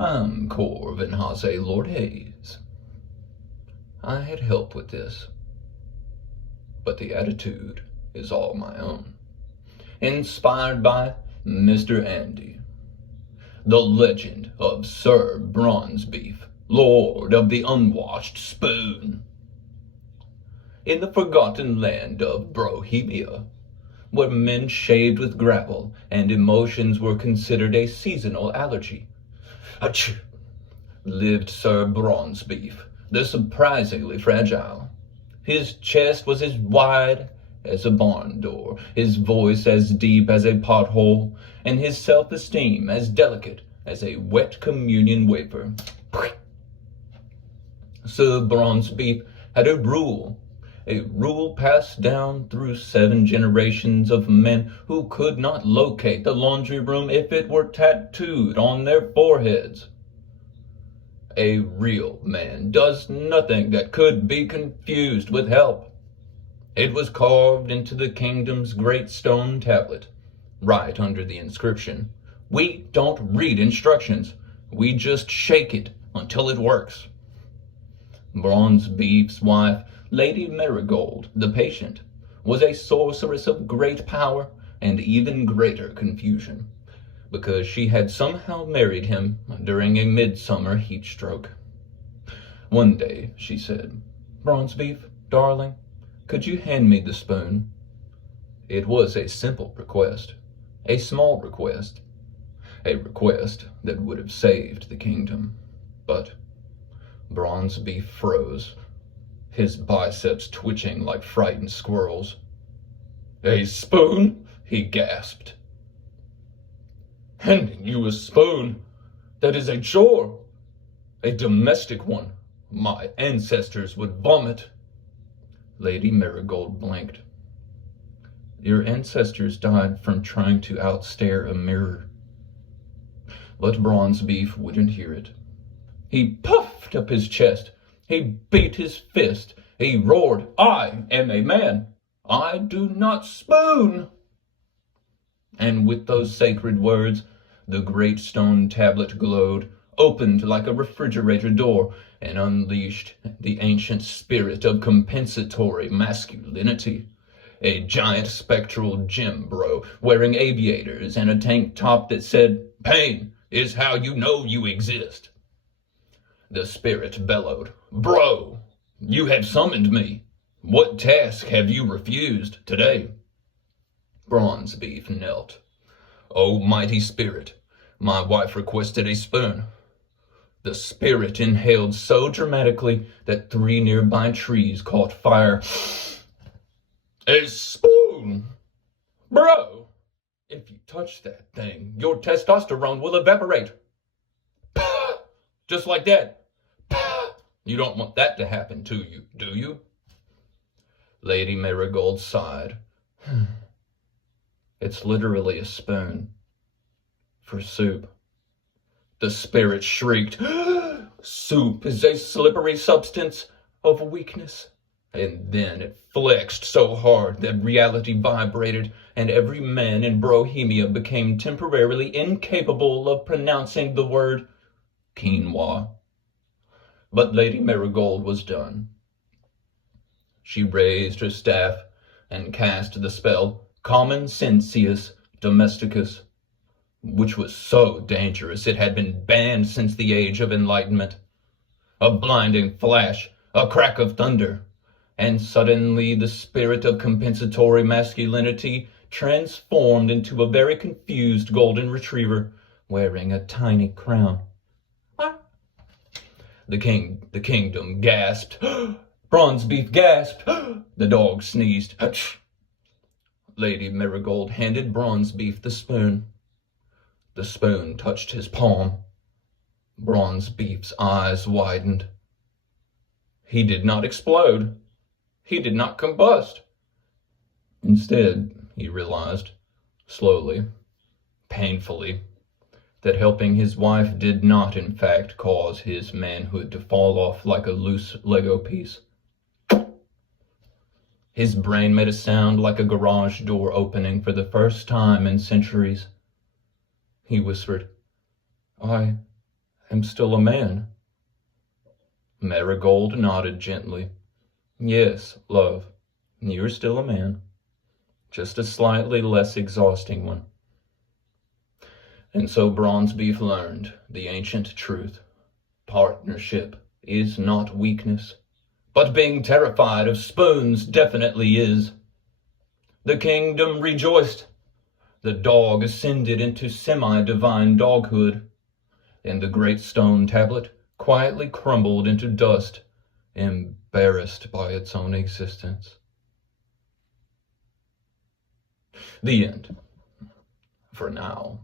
I'm Corvin Hase Lord Hayes. I had help with this, but the attitude is all my own. Inspired by Mr. Andy, the Legend of Sir Bronzebeef, Lord of the Unwashed Spoon. In the forgotten land of Bohemia, where men shaved with gravel and emotions were considered a seasonal allergy, achoo, lived Sir Bronzebeef, the surprisingly fragile. His chest was as wide as a barn door, his voice as deep as a pothole, and his self-esteem as delicate as a wet communion wafer. Sir Bronzebeef had a rule passed down through 7 generations of men who could not locate the laundry room if it were tattooed on their foreheads. A real man does nothing that could be confused with help. It was carved into the kingdom's great stone tablet, right under the inscription, "We don't read instructions, we just shake it until it works." Bronzebeef's wife, Lady Marigold, the patient, was a sorceress of great power and even greater confusion, because she had somehow married him during a midsummer heat stroke. One day she said, "Bronzebeef, darling, could you hand me the spoon?" It was a simple request, a small request, a request that would have saved the kingdom. But Bronzebeef froze, his biceps twitching like frightened squirrels. "A spoon?" he gasped. "Handing you a spoon? That is a chore, a domestic one. My ancestors would vomit." Lady Marigold blinked. "Your ancestors died from trying to outstare a mirror." But Bronzebeef wouldn't hear it. He puffed up his chest. He beat his fist. He roared, "I am a man. I do not spoon." And with those sacred words, the great stone tablet glowed, opened like a refrigerator door, and unleashed the ancient spirit of compensatory masculinity. A giant spectral gym bro wearing aviators and a tank top that said, "Pain is how you know you exist." The spirit bellowed, "Bro, you have summoned me. What task have you refused today?" Bronzebeef knelt. "O mighty spirit, my wife requested a spoon." The spirit inhaled so dramatically that 3 nearby trees caught fire. "A spoon? Bro, if you touch that thing, your testosterone will evaporate. Just like that. You don't want that to happen to you, do you?" Lady Marigold sighed. "It's literally a spoon. For soup." The spirit shrieked, "Soup is a slippery substance of weakness." And then it flexed so hard that reality vibrated, and every man in Bohemia became temporarily incapable of pronouncing the word quinoa. But Lady Marigold was done. She raised her staff and cast the spell Common Sensius Domesticus, which was so dangerous it had been banned since the Age of Enlightenment. A blinding flash, a crack of thunder, and suddenly the spirit of compensatory masculinity transformed into a very confused golden retriever wearing a tiny crown. The kingdom gasped. Bronzebeef gasped. The dog sneezed. Lady Marigold handed Bronzebeef the spoon. The spoon touched his palm. Bronzebeef's eyes widened. He did not explode. He did not combust. Instead, he realized, slowly, painfully, that helping his wife did not, in fact, cause his manhood to fall off like a loose Lego piece. His brain made a sound like a garage door opening for the first time in centuries. He whispered, "I am still a man. Marigold nodded gently. Yes, love, you're still a man. Just a slightly less exhausting one. And so Bronzebeef learned the ancient truth. Partnership is not weakness, but being terrified of spoons definitely is. The kingdom rejoiced. The dog ascended into semi-divine doghood, and the great stone tablet quietly crumbled into dust, embarrassed by its own existence. The end. For now.